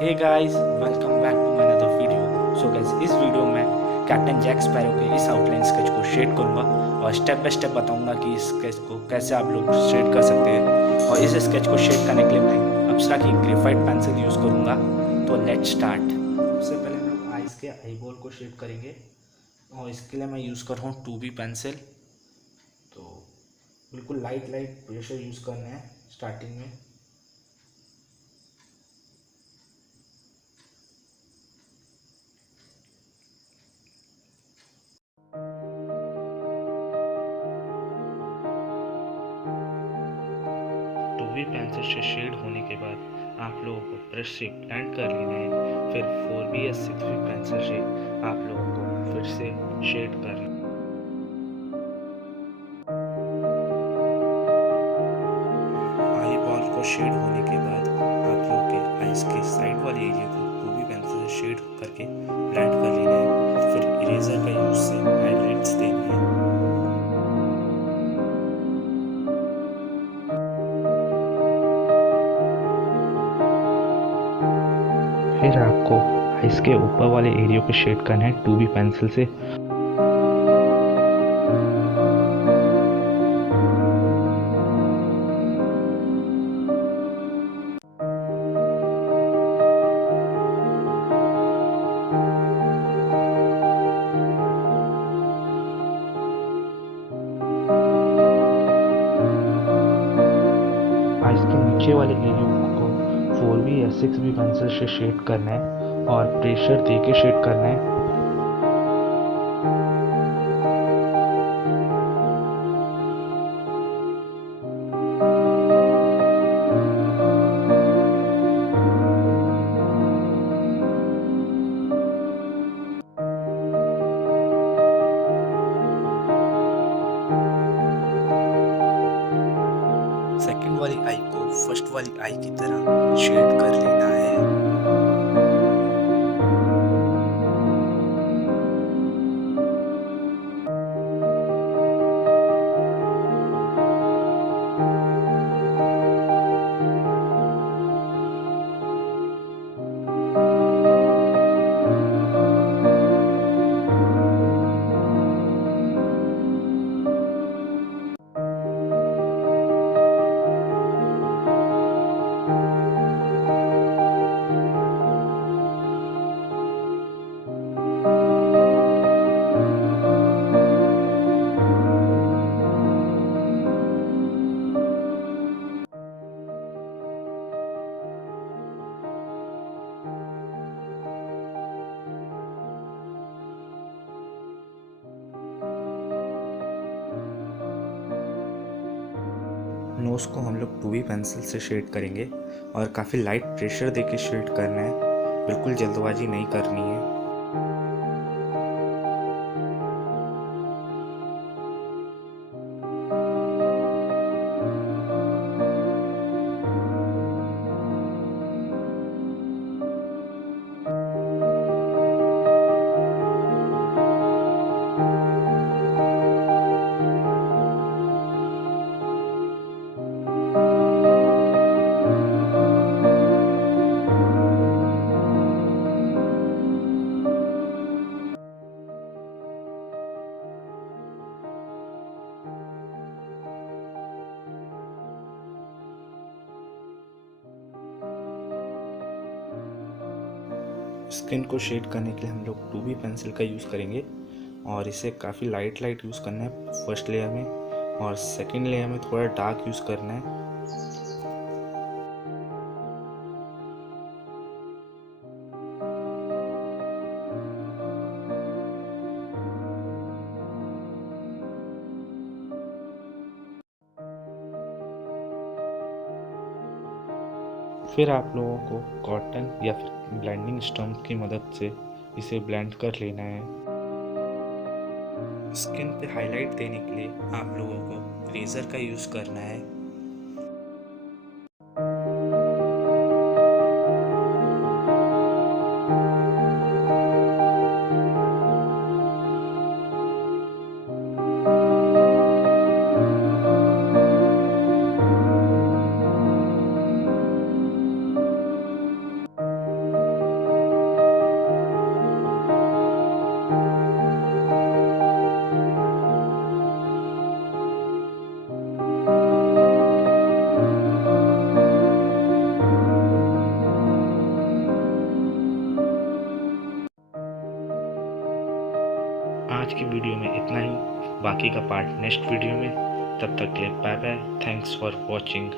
Hey guys, welcome back to another video. So guys, इस video में Captain Jack Sparrow के इस outline sketch को शेड करूंगा और स्टेप बाय स्टेप बताऊंगा कि इस स्केच को कैसे आप लोग शेड कर सकते हैं। और इस स्केच को शेड करने के लिए मैं अप्सरा की ग्रेफाइट पेंसिल यूज़ करूंगा। तो लेट्स स्टार्ट। सबसे पहले हम लोग आइज़ के आईबॉल को शेड करेंगे और इसके लिए मैं यूज़ कर रहा हूँ 2B पेंसिल। तो बिल्कुल लाइट लाइट प्रेशर यूज़ करना है स्टार्टिंग में। टू बी पेंसिल से शेड होने के बाद आप लोगों को ब्रश से ब्लेंड कर लेना है। फिर 4B या 6B पेंसिल से आप लोगों को फिर से शेड करना है। आई बॉल को शेड होने के बाद आप लोगों के आइज के साइड वाले एरिया को 2B पेंसिल से शेड करके ब्लेंड कर लेना है। फिर इरेजर का यूज से हाइलाइट्स देनी है। फिर आपको आइस के ऊपर वाले एरिया को शेड करना है 2B पेंसिल से। आइस के नीचे वाले एरिया को 4B या 6B पेंसिल से शेड करना है और प्रेशर दे के शेड करना है। सेकंड वाली आई को फर्स्ट वाली आई की तरह शेड कर लेना है। नोज़ को हम लोग 2B पेंसिल से शेड करेंगे और काफ़ी लाइट प्रेशर देके शेड करना है। बिल्कुल जल्दबाजी नहीं करनी है। स्किन को शेड करने के लिए हम लोग 2B पेंसिल का यूज़ करेंगे और इसे काफ़ी लाइट लाइट यूज़ करना है फर्स्ट लेयर में, और सेकंड लेयर में थोड़ा डार्क यूज़ करना है। फिर आप लोगों को कॉटन या फिर ब्लेंडिंग स्टम्प की मदद से इसे ब्लेंड कर लेना है। स्किन पे हाईलाइट देने के लिए आप लोगों को रेजर का यूज़ करना है। आज की वीडियो में इतना ही, बाकी का पार्ट नेक्स्ट वीडियो में। तब तक के लिए bye bye, thanks for watching.